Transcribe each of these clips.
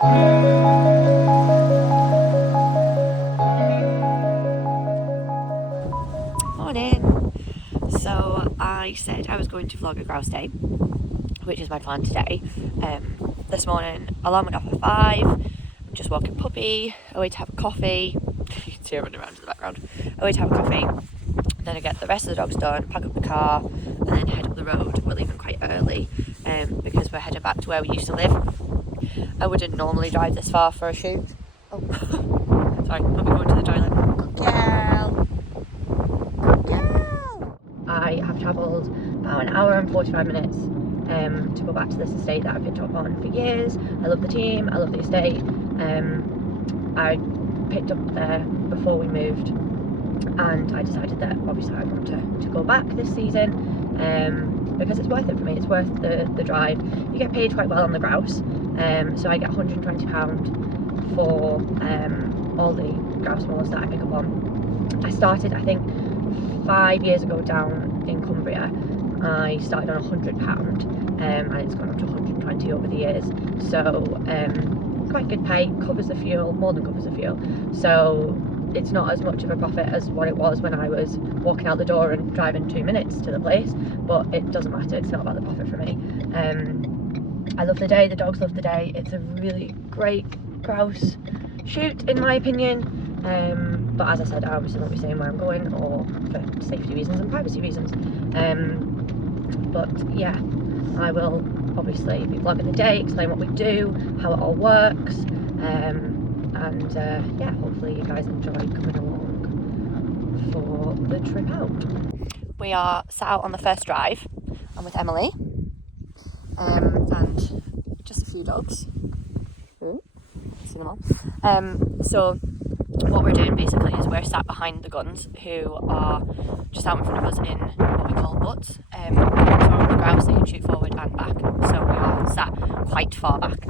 Morning. So I said I was going to vlog a grouse day, which is my plan today. This morning alarm went off at 5. I'm just walking puppy away to have a coffee. You can see her running around in the background. Away to have a coffee. Then I get the rest of the dogs done, pack up the car, and then head up the road. We're leaving quite early because we're heading back to where we used to live. I wouldn't normally drive this far for a shoot. Oh, sorry, I'll be going to the toilet. Good girl. Good girl. I have travelled about an hour and 45 minutes to go back to this estate that I picked up on for years. I love the team, I love the estate. I picked up there before we moved, and I decided that obviously I want to go back this season because it's worth it for me. It's worth the drive. You get paid quite well on the grouse, so I get £120 for all the grouse moors that I pick up on. I started, I think, 5 years ago down in Cumbria. I started on £100 and it's gone up to 120 over the years. So quite good pay, covers the fuel, more than covers the fuel. So it's not as much of a profit as what it was when I was walking out the door and driving 2 minutes to the place, but it doesn't matter, it's not about the profit for me. I love the day, the dogs love the day. It's a really great grouse shoot in my opinion. But as I said, I obviously won't be saying where I'm going, or for safety reasons and privacy reasons. But yeah, I will obviously be vlogging the day, explain what we do, how it all works, and yeah, hopefully you guys enjoy coming along for the trip out. We are sat out on the first drive. I'm with Emily and just a few dogs. Ooh, see them all. So what we're doing basically is we're sat behind the guns, who are just out in front of us in what we call butts. So on the grouse they can shoot forward and back, so we are sat quite far back.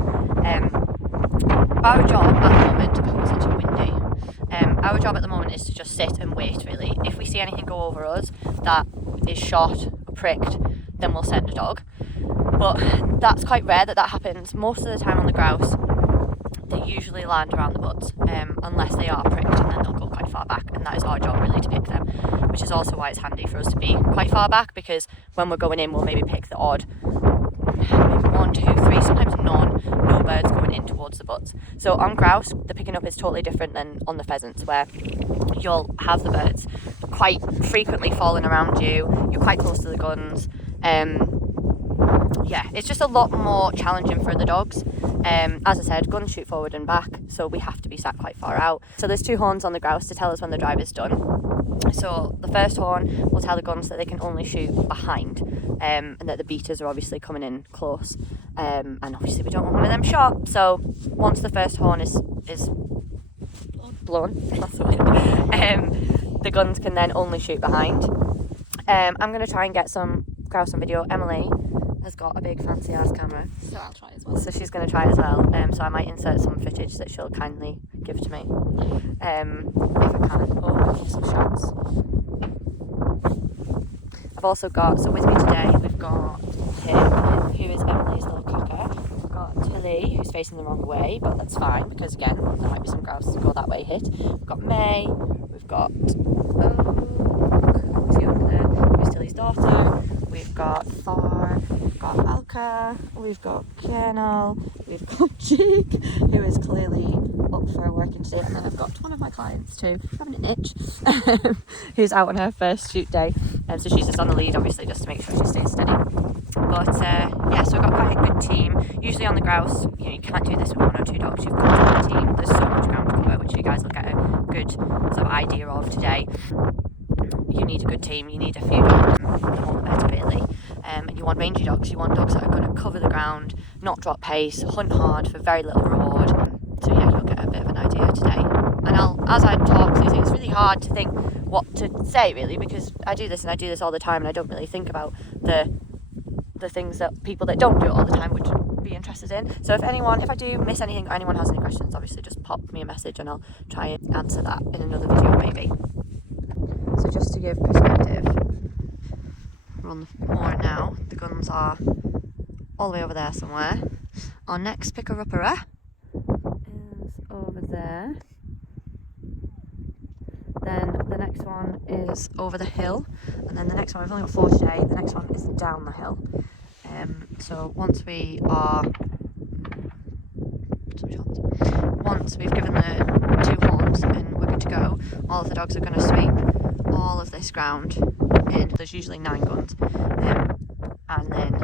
Our job at the moment, oh it's actually windy, our job at the moment is to just sit and wait really. If we see anything go over us that is shot or pricked, then we'll send a dog. But that's quite rare that happens. Most of the time on the grouse, they usually land around the butts, unless they are pricked, and then they'll go quite far back, and that is our job really, to pick them, which is also why it's handy for us to be quite far back, because when we're going in we'll maybe pick the odd maybe 1, 2, 3, sometimes no birds going in towards the butts. So on grouse the picking up is totally different than on the pheasants, where you'll have the birds quite frequently falling around you, you're quite close to the guns. Yeah, it's just a lot more challenging for the dogs. As I said, guns shoot forward and back, so we have to be sat quite far out. So there's 2 horns on the grouse to tell us when the drive is done. So the first horn will tell the guns that they can only shoot behind, and that the beaters are obviously coming in close, and obviously we don't want one of them shot. So once the first horn is blown, that's the word, the guns can then only shoot behind. I'm going to try and get some grouse on video. Emily has got a big fancy ass camera, so I'll try as well. So she's going to try as well. So I might insert some footage that she'll kindly give to me, if I can. Oh, here's some shots. I've also got, so with me today we've got him, who is Emily's little cocker. We've got Tilly, who's facing the wrong way, but that's fine because again there might be some grouse to go that way hit. We've got May, we've got who's he over there, who's Tilly's daughter. We've got Thor, we've got Alka, we've got Kennel, we've got Jake, who is clearly up for working today, and then I've got one of my clients too, having an itch, who's out on her first shoot day, so she's just on the lead obviously just to make sure she stays steady. But yeah, so we've got quite a good team. Usually on the grouse, you can't do this with 1 or 2 dogs, you've got a team. There's so much ground to cover, which you guys will get a good sort of idea of today. You need a good team, you need a few dogs, the more the better really. And you want rangy dogs, you want dogs that are going to cover the ground, not drop pace, hunt hard for very little reward. So yeah, you'll get a bit of an idea today. And as I talk, it's really hard to think what to say really, because I do this all the time, and I don't really think about the things that people that don't do it all the time would be interested in. So if I do miss anything or anyone has any questions, obviously just pop me a message and I'll try and answer that in another video maybe. So just to give perspective, we're on the moor now. The guns are all the way over there somewhere. Our next picker-upper there. Then the next one is over the hill, and then the next one, I've only got 4 today, the next one is down the hill. So once we've given the 2 horns and we're good to go, all of the dogs are going to sweep all of this ground in. There's usually 9 guns, and then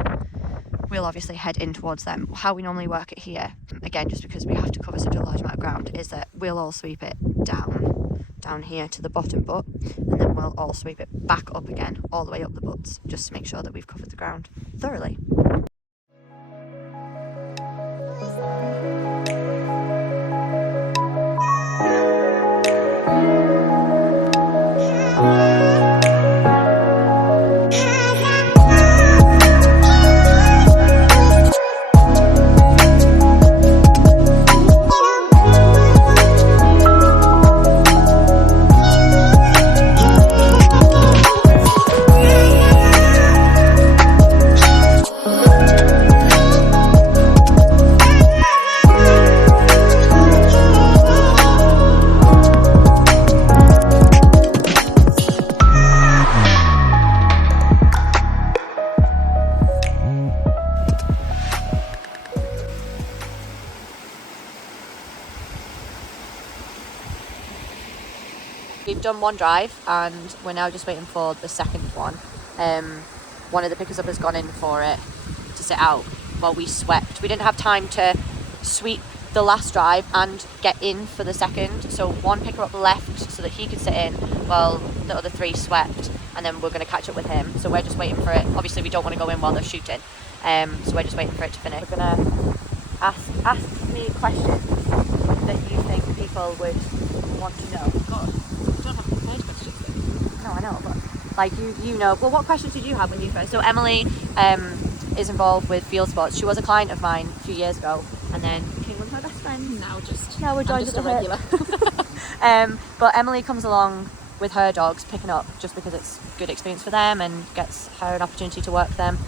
we'll obviously head in towards them. How we normally work it here, again just because we have to cover such a large amount of ground, is that we'll all sweep it down here to the bottom butt, and then we'll all sweep it back up again all the way up the butts, just to make sure that we've covered the ground thoroughly. We've done one drive and we're now just waiting for the second one. One of the pickers up has gone in for it to sit out while we swept. We didn't have time to sweep the last drive and get in for the second, so one picker up left so that he could sit in while the other 3 swept, and then we're going to catch up with him. So we're just waiting for it. Obviously we don't want to go in while they're shooting, so we're just waiting for it to finish. We're going to ask me questions that you think people would want to know. God. Don't have prepared questions though. No, I know, but like you know. Well, what questions did you have when you first? So Emily is involved with field sports. She was a client of mine a few years ago, and then became one of my best friends. Now we're joined just a regular. But Emily comes along with her dogs, picking up just because it's good experience for them and gets her an opportunity to work them.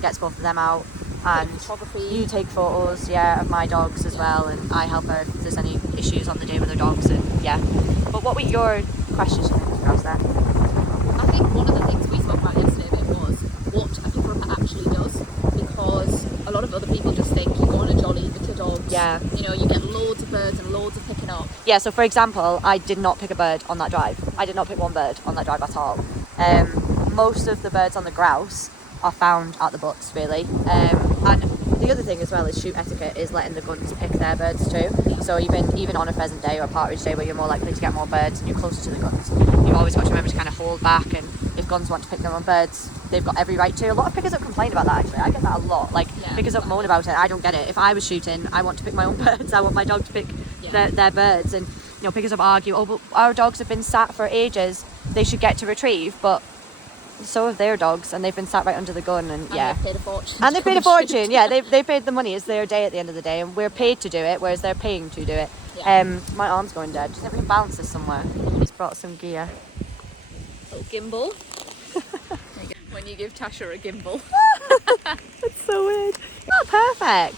Gets both of them out, and you take photos, of my dogs as well, and I help her if there's any issues on the day with her dogs, and But what were your questions you think was there? I think one of the things we spoke about yesterday a bit was what a picker-upper actually does, because a lot of other people just think you go on a jolly with your dogs, you know, you get loads of birds and loads of picking up. Yeah, so for example, I did not pick a bird on that drive. I did not pick one bird on that drive at all. Most of the birds on the grouse are found at the butts, really. And the other thing as well is shoot etiquette is letting the guns pick their birds too. So even on a pheasant day or a partridge day where you're more likely to get more birds and you're closer to the guns, you've always got to remember to kind of hold back, and if guns want to pick their own birds, they've got every right to. A lot of pickers up complain about that, actually. I get that a lot. Pickers up moan about it. I don't get it. If I was shooting, I want to pick my own birds. I want my dog to pick their birds. And pickers up argue, oh, but our dogs have been sat for ages, they should get to retrieve, but so have their dogs, and they've been sat right under the gun, and they've paid a fortune. And they paid a fortune. They paid the money. It's their day at the end of the day, and we're paid to do it, whereas they're paying to do it. My arm's going dead. Do you think we can balance this somewhere? He's brought some gear. Little gimbal. When you give Tasha a gimbal. That's so weird. Oh, perfect.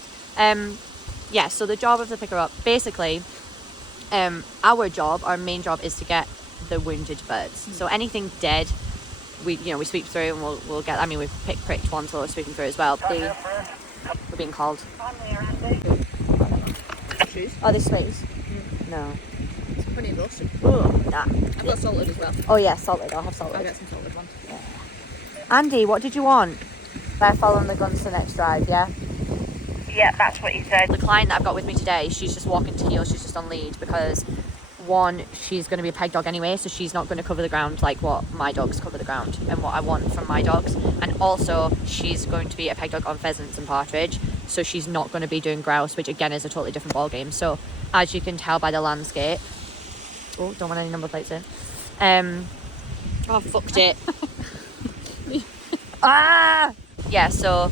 So the job of the picker up, basically, our main job is to get the wounded birds. So anything dead, we sweep through, and we'll get. I mean, we've pricked ones while we're sweeping through as well. We're being called. Shoes? Oh, the sleeves? No. It's pretty exhausting. Oh, nah. I've got salted as well. Oh yeah, salted. I'll have salted. I'll get some salted ones. Yeah. Andy, what did you want? They're following the guns to the next drive, yeah? Yeah, that's what he said. The client that I've got with me today, she's just walking to heel, she's just on lead, because one, she's going to be a peg dog anyway, so she's not going to cover the ground like what my dogs cover the ground and what I want from my dogs. And also, she's going to be a peg dog on pheasants and partridge, so she's not going to be doing grouse, which again is a totally different ball game. So as you can tell by the landscape, oh, don't want any number plates in. Oh, fucked it. So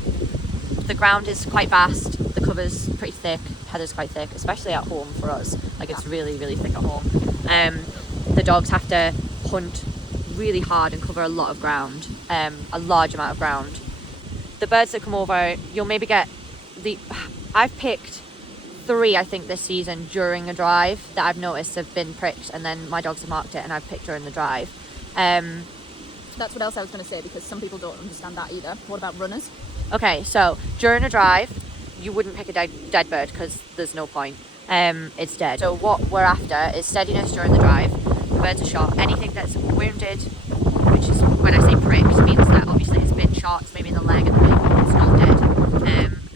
the ground is quite vast, the cover's pretty thick, heather's quite thick, especially at home for us. It's really, really thick at home. The dogs have to hunt really hard and cover a lot of ground, a large amount of ground. The birds that come over, you'll maybe get I've picked 3, I think, this season during a drive that I've noticed have been pricked, and then my dogs have marked it and I've picked during the drive. That's what else I was going to say, because some people don't understand that either. What about runners? Okay, so during a drive, you wouldn't pick a dead bird because there's no point. It's dead. So what we're after is steadiness during the drive. The birds are shot. Anything that's wounded, which is, when I say pricked, means that obviously it's been shot, maybe in the leg and the wing, it's not dead.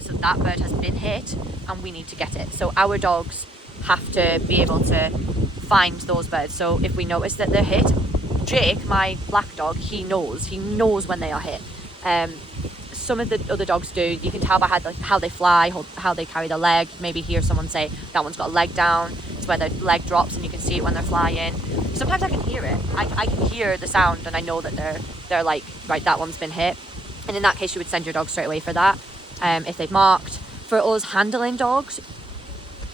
So that bird has been hit and we need to get it. So our dogs have to be able to find those birds. So if we notice that they're hit, Jake, my black dog, he knows when they are hit. Some of the other dogs do. You can tell by how they fly, how they carry their leg. Maybe hear someone say that one's got a leg down. It's where their leg drops and you can see it when they're flying. Sometimes I can hear it. I can hear the sound and I know that they're like, right, that one's been hit. And in that case, you would send your dog straight away for that. If they've marked. For us, handling dogs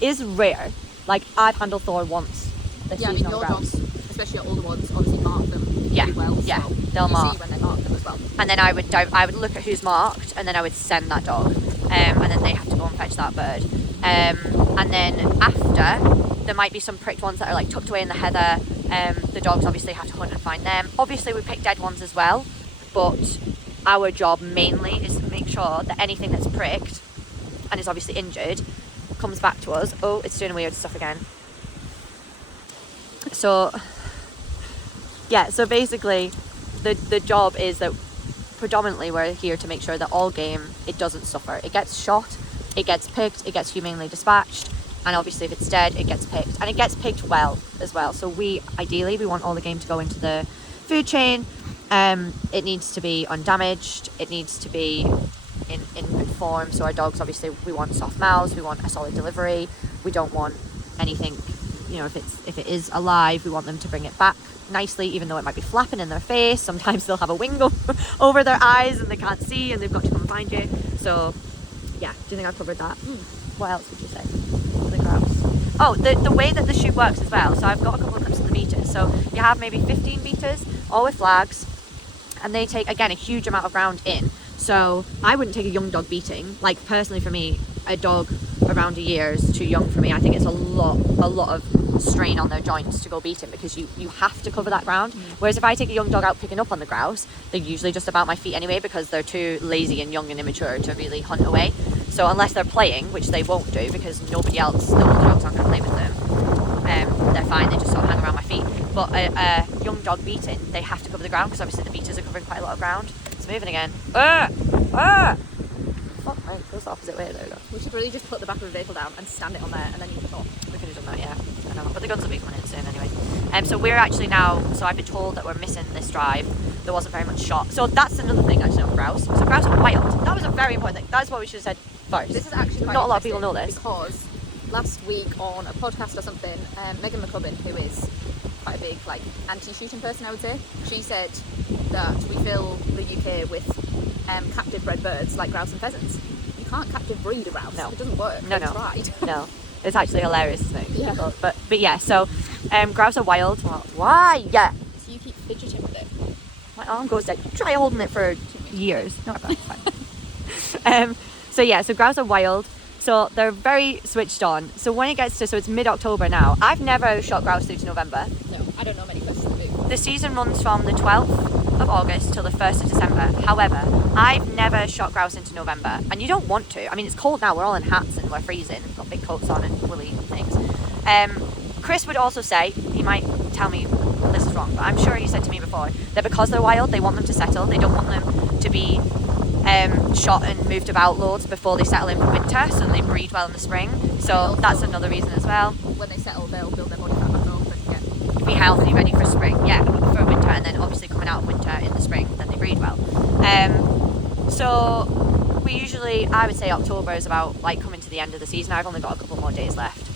is rare. Like, I've handled Thor once this season on your Grouse. dogs, especially your older ones, obviously mark them really well. Yeah, so they'll you mark. see when they mark them as well. And then I would look at who's marked, and then I would send that dog, and then they have to go and fetch that bird. And then after, there might be some pricked ones that are like tucked away in the heather. The dogs obviously have to hunt and find them. Obviously, we pick dead ones as well, but our job mainly is to make sure that anything that's pricked and is obviously injured comes back to us. Oh, it's doing weird stuff again. So yeah, so basically the job is that predominantly we're here to make sure that all game it doesn't suffer. It gets shot, it gets picked, it gets humanely dispatched, and obviously if it's dead it gets picked, and it gets picked well as well. So we want all the game to go into the food chain. It needs to be undamaged, it needs to be in good form. So our dogs, obviously, we want soft mouths, we want a solid delivery, we don't want anything, you know, if it is alive, we want them to bring it back nicely, even though it might be flapping in their face. Sometimes they'll have a wing over their eyes and they can't see and they've got to come and find you. So yeah, do you think I've covered that? What else would you say for the grouse? Oh, the way that the shoot works as well. So I've got a couple of clips of the beaters. So you have maybe 15 beaters, all with flags, and they take, again, a huge amount of ground in. So I wouldn't take a young dog beating. Like, personally for me, a dog around a year is too young for me. I think it's a lot of strain on their joints to go beating, because you have to cover that ground. Whereas if I take a young dog out picking up on the grouse, they're usually just about my feet anyway, because they're too lazy and young and immature to really hunt away. So unless they're playing, which they won't do because nobody else, the older dogs aren't going to play with them, they're fine, they just sort of hang around my feet. But a young dog beating, they have to cover the ground, because obviously the beaters are covering quite a lot of ground. It's moving again. Fuck, right, goes the opposite way. There we go. We should really just put the back of the vehicle down and stand it on there, and then you can talk. We could have done that, yeah. I know, but the guns will be coming in soon anyway. So we're actually now, so I've been told that we're missing this drive. There wasn't very much shot. So that's another thing actually on grouse. So grouse are wild. That was a very important thing. That's what we should have said first. This is actually quite not a lot of people know this. Because last week on a podcast or something, Megan McCubbin, who is quite a big like anti-shooting person, I would say, she said that we fill the UK with captive bred birds like grouse and pheasants. You can't captive breed a grouse. No. It doesn't work. No. Tried. No. It's actually hilarious to me. Yeah. But yeah, so grouse are wild. Well, why? Yeah. So you keep fidgeting with it. My arm goes dead. You try holding it for years. No, that's fine. So yeah, so grouse are wild. So they're very switched on. So when it gets to, so it's mid-October now. I've never shot grouse through to November. No, I don't know many places to do. The season runs from the 12th of August till the 1st of December. However, I've never shot grouse into November. And you don't want to. I mean, it's cold now. We're all in hats and we're freezing. We've got big coats on and woolly things. Chris would also say, he might tell me this is wrong, but I'm sure he said to me before that because they're wild, they want them to settle. They don't want them to be shot and moved about loads before they settle in for winter, so they breed well in the spring. So that's another reason as well. When they settle, they'll build their body fat back up and be healthy, ready for spring. Yeah, for winter, and then obviously coming out of winter in the spring, then they breed well. So we usually, I would say October is about like coming to the end of the season. I've only got a couple more days left.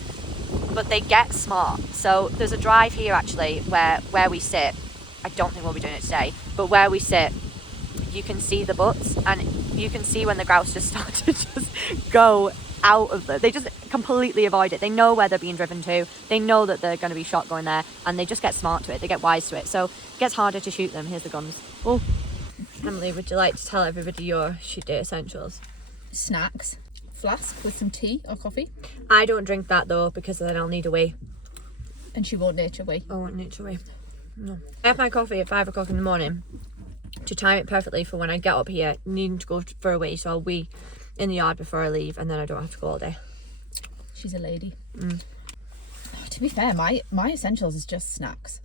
But they get smart. So there's a drive here actually where we sit. I don't think we'll be doing it today, but where we sit, you can see the butts, and you can see when the grouse just start to just go out of them. They just completely avoid it. They know where they're being driven to. They know that they're going to be shot going there, and they just get smart to it. They get wise to it. So it gets harder to shoot them. Here's the guns. Oh, Emily, would you like to tell everybody your shoot day essentials? snacks, flask with some tea or coffee. I don't drink that though, because then I'll need a wee. And she won't nature wee. I won't nature wee. No. I have my coffee at 5 o'clock in the morning to time it perfectly for when I get up here, needing to go for a wee, so I'll wee in the yard before I leave, and then I don't have to go all day. She's a lady. To be fair, my essentials is just snacks,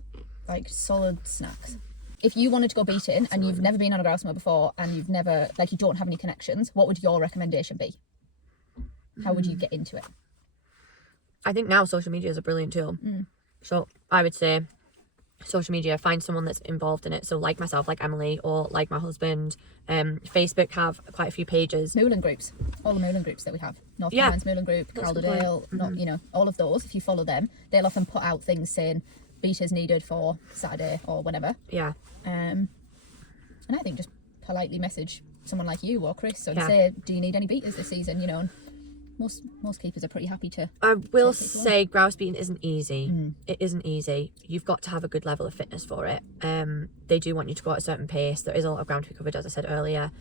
like solid snacks. If you wanted to go beating and you've never been on a grouse moor before and you've never, like, you don't have any connections, what would your recommendation be? How would you get into it? I think now social media is a brilliant tool. So I would say social media, find someone that's involved in it. So like myself, like Emily, or like my husband. Facebook have quite a few pages. Mooling groups, all the mooling groups that we have. North Highlands Mooling Group, Calderdale, not, you know, all of those. If you follow them, they'll often put out things saying beaters needed for Saturday or whatever. Yeah. And I think just politely message someone like you or Chris and say, do you need any beaters this season? You know, and most keepers are pretty happy to. I will say grouse beating isn't easy. It isn't easy. You've got to have a good level of fitness for it. They do want you to go at a certain pace. There is a lot of ground to be covered, as I said earlier.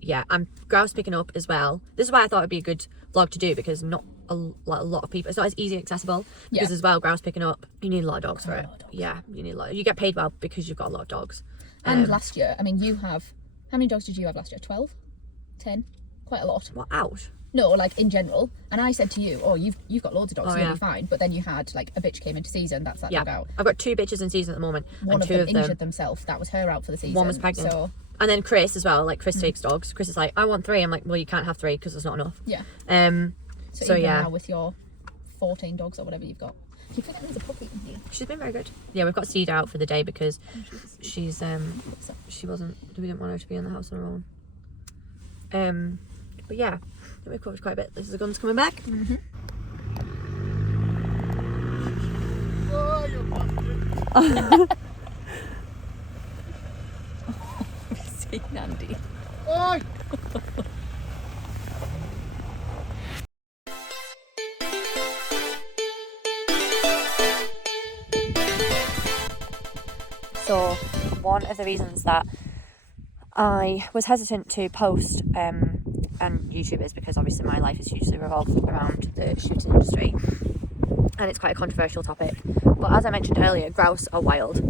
Yeah, I'm grouse picking up as well. This is why I thought it'd be a good vlog to do, because not a lot of people, it's not as easy and accessible. Because as well, grouse picking up, you need a lot of dogs for it. Yeah, you need a lot. You get paid well because you've got a lot of dogs. And last year, I mean, you have, how many dogs did you have last year? 12? 10? Quite a lot. What, out? No, like in general. And I said to you, oh, you've got loads of dogs, so you'll be fine. But then you had, like, a bitch came into season, that's that dog out. I've got 2 bitches in season at the moment. One and of two them injured themselves. That was her out for the season. One was pregnant. So, and then Chris as well, like Chris takes dogs. Chris is like, I want 3. I'm like, well, you can't have 3 because there's not enough. Yeah. So yeah. Now with your 14 dogs or whatever you've got. Do you think there's a puppy in here? She's been very good. Yeah, we've got Seed out for the day because she wasn't, we didn't want her to be in the house on her own. But yeah, I think we've covered quite a bit. This is the guns coming back. Oh, you're busted. See, Nandy. Oh. So one of the reasons that I was hesitant to post on YouTube is because obviously my life is hugely revolved around the shooting industry, and it's quite a controversial topic. But as I mentioned earlier, grouse are wild,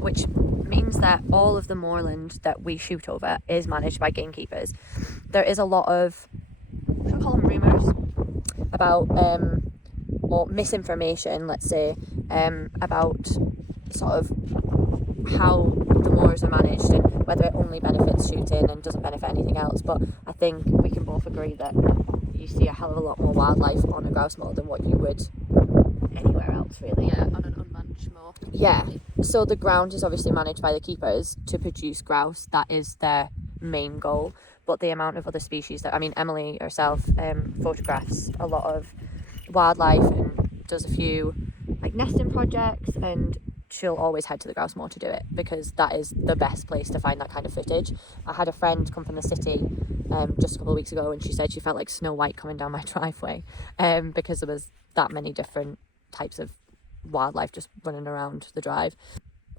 which means that all of the moorland that we shoot over is managed by gamekeepers. There is a lot of, I can call them rumours, about or misinformation, let's say, about sort of how the moors are managed and whether it only benefits shooting and doesn't benefit anything else. But I think we can both agree that you see a hell of a lot more wildlife on a grouse moor than what you would anywhere else, really. Yeah, on an unmanaged moor. Yeah, so the ground is obviously managed by the keepers to produce grouse. That is their main goal. But the amount of other species that, I mean, Emily herself photographs a lot of wildlife and does a few like nesting projects, and she'll always head to the grouse moor to do it because that is the best place to find that kind of footage. I had a friend come from the city just a couple of weeks ago, and she said she felt like Snow White coming down my driveway because there was that many different types of wildlife just running around the drive.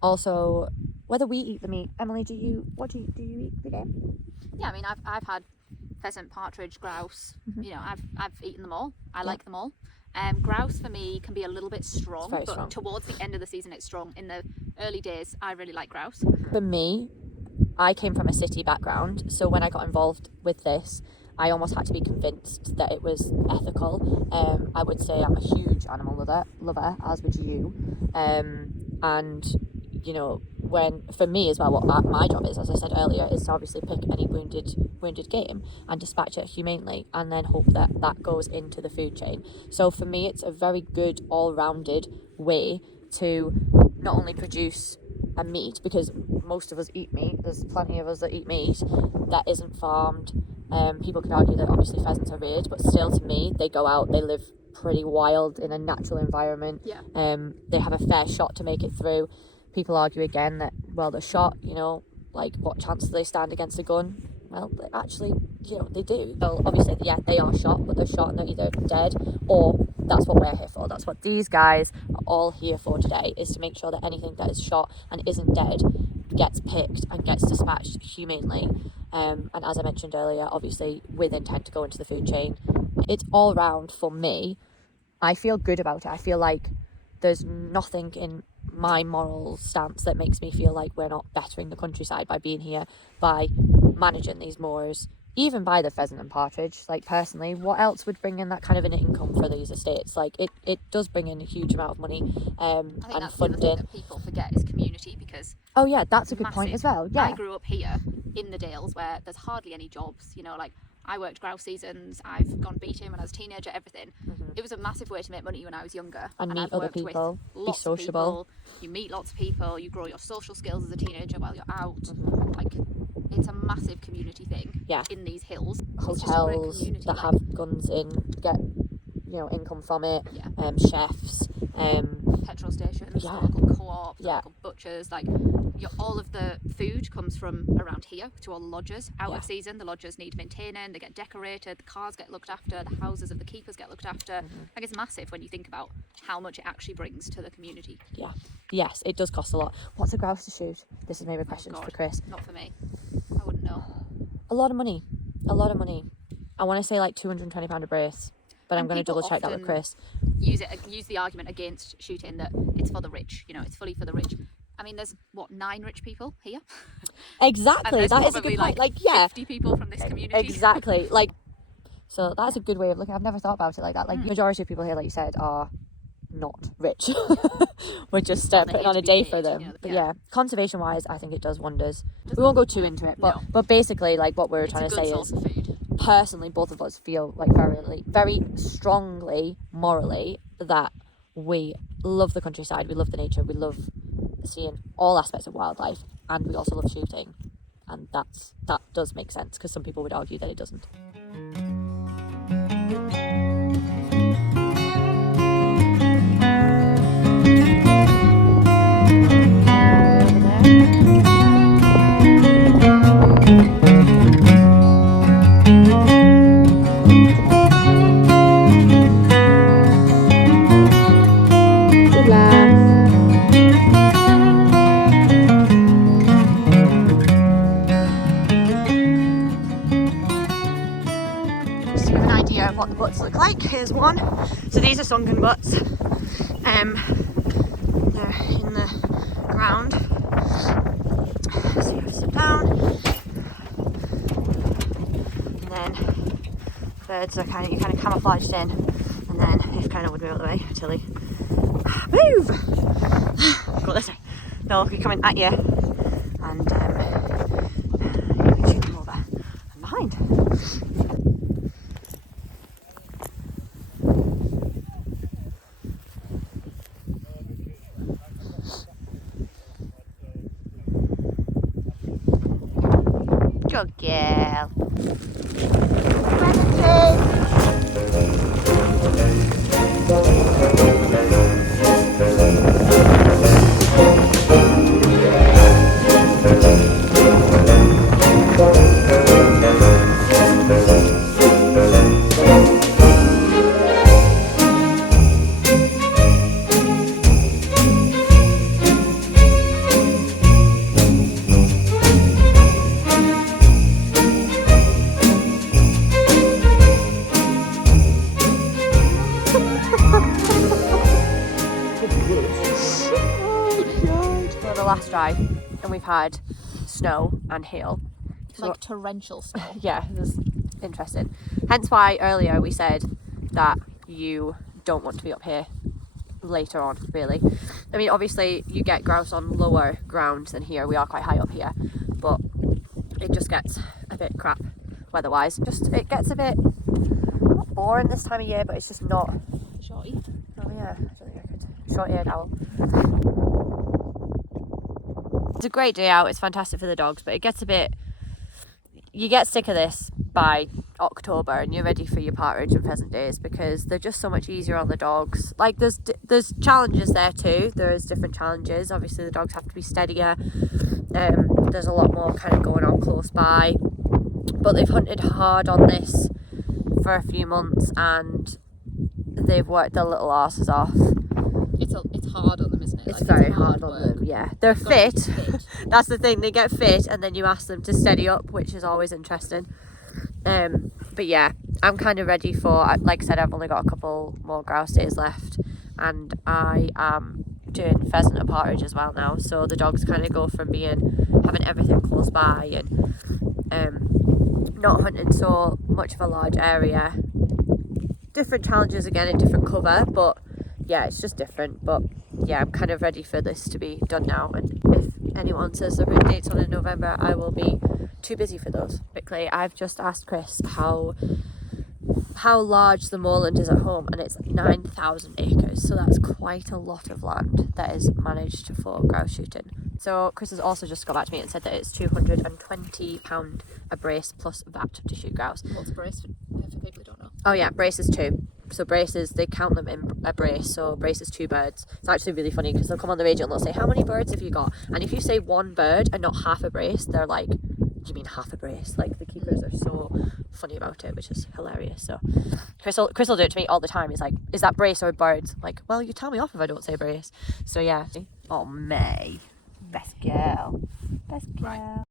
Also, whether we eat the meat, Emily, do you eat the game? Yeah, I mean, I've had pheasant, partridge, grouse. You know, I've eaten them all. I like them all. Grouse for me can be a little bit strong, but strong. Towards the end of the season it's strong. In the early days I really like grouse. For me, I came from a city background, so when I got involved with this, I almost had to be convinced that it was ethical. I would say I'm a huge animal lover, as would you. And you know, when for me as well, what my job is, as I said earlier, is to obviously pick any wounded game and dispatch it humanely, and then hope that that goes into the food chain. So for me, it's a very good all-rounded way to not only produce a meat, because most of us eat meat, there's plenty of us that eat meat that isn't farmed. People can argue that obviously pheasants are reared, but still, to me, they go out, they live pretty wild in a natural environment. They have a fair shot to make it through. People argue again that, well, they're shot, you know, like what chance do they stand against a gun? Well, actually, you know, they do. Well, obviously, yeah, they are shot, but they're shot and they're either dead, or that's what we're here for. That's what these guys are all here for today, is to make sure that anything that is shot and isn't dead gets picked and gets dispatched humanely. and as I mentioned earlier, obviously with intent to go into the food chain. It's all round, for me, I feel good about it. I feel like there's nothing in my moral stance that makes me feel like we're not bettering the countryside by being here, by managing these moors, even by the pheasant and partridge. Like, personally, what else would bring in that kind of an income for these estates? Like, it does bring in a huge amount of money, I think and that's funding. The other thing that people forget is community, because oh yeah, that's a good point as well. Yeah, I grew up here in the Dales where there's hardly any jobs, you know, like I worked grouse seasons, I've gone beating when I was a teenager, everything. It was a massive way to make money when I was younger. and meet I've other worked people, with lots be sociable. of people, you meet lots of people, you grow your social skills as a teenager while you're out. Like, it's a massive community thing. Yeah. In these hills. Hotels that like, have guns in get, you know, income from it. Yeah. Chefs, petrol stations, yeah. local co-ops, Yeah. local butchers, like all of the food comes from around here to all the lodges. Out of season, the lodges need maintaining, they get decorated, the cars get looked after, the houses of the keepers get looked after. Like, it's massive when you think about how much it actually brings to the community. Yeah. Yes, it does cost a lot. What's a grouse to shoot? This is maybe a question for Chris. Not for me. I wouldn't know. A lot of money. A lot of money. I want to say like £220 a brace, but I'm going to double check that with Chris. Use the argument against shooting that it's for the rich, you know, it's fully for the rich. I mean, there's 9 rich people here. Exactly, that is a good point. Like, yeah, 50 people from this community. Exactly. Like, so that's a good way of looking. I've never thought about it like that. Like, the majority of people here, like you said, are not rich. We're just putting on a day for them. You know, but yeah, conservation wise, I think it does wonders. We won't go too into it, but basically, like, what we're trying to say is, personally, both of us feel like very strongly morally that we love the countryside, we love the nature, we love seeing all aspects of wildlife, and we also love shooting, and that does make sense, because some people would argue that it doesn't. What the butts look like. Here's one. So these are sunken butts. They're in the ground. So you sit down, and then birds are kind of camouflaged in, and then he kind of would move out of the way until he move. Go this way. They'll be coming at you, and you can shoot them over and behind. Good girl. Last drive, and we've had snow and hail, so, like torrential snow. Yeah, it was interesting. Hence why earlier we said that you don't want to be up here later on, really. I mean, obviously you get grouse on lower ground than here. We are quite high up here, but it just gets a bit crap weather-wise. It gets a bit not boring this time of year, but it's just not. Shorty. Oh yeah, I don't think I could. Short-eared owl. It's a great day out, it's fantastic for the dogs, but it gets a bit, you get sick of this by October and you're ready for your partridge and pheasant days, because they're just so much easier on the dogs. Like, there's challenges there too. There's different challenges. Obviously the dogs have to be steadier. There's a lot more kind of going on close by, but they've hunted hard on this for a few months and they've worked their little arses off. It's it's hard on them, isn't it? It's Like, very hard on work. them, yeah. They're They've got to be fit. That's the thing, they get fit and then you ask them to steady up, which is always interesting. But yeah, I'm kind of ready for, like I said, I've only got a couple more grouse days left, and I am doing pheasant and partridge as well now, so the dogs kind of go from having everything close by and not hunting so much of a large area. Different challenges again in different cover, but yeah, it's just different. But yeah, I'm kind of ready for this to be done now, and if anyone says there are dates on in November, I will be too busy for those. Quickly, I've just asked Chris how large the moorland is at home, and it's 9,000 acres, so that's quite a lot of land that is managed for grouse shooting. So Chris has also just got back to me and said that it's £220 a brace plus VAT to shoot grouse. What's a brace for people who don't know? Oh yeah, braces too. So braces, they count them in a brace, so brace is 2 birds. It's actually really funny because they'll come on the radio and they'll say, how many birds have you got? And if you say 1 bird and not half a brace, they're like, you mean half a brace? Like, the keepers are so funny about it, which is hilarious. So Chris will do it to me all the time. He's like, is that brace or birds? Like, well, you tell me off if I don't say brace. So yeah. Oh, May. Best girl. Best girl. Right.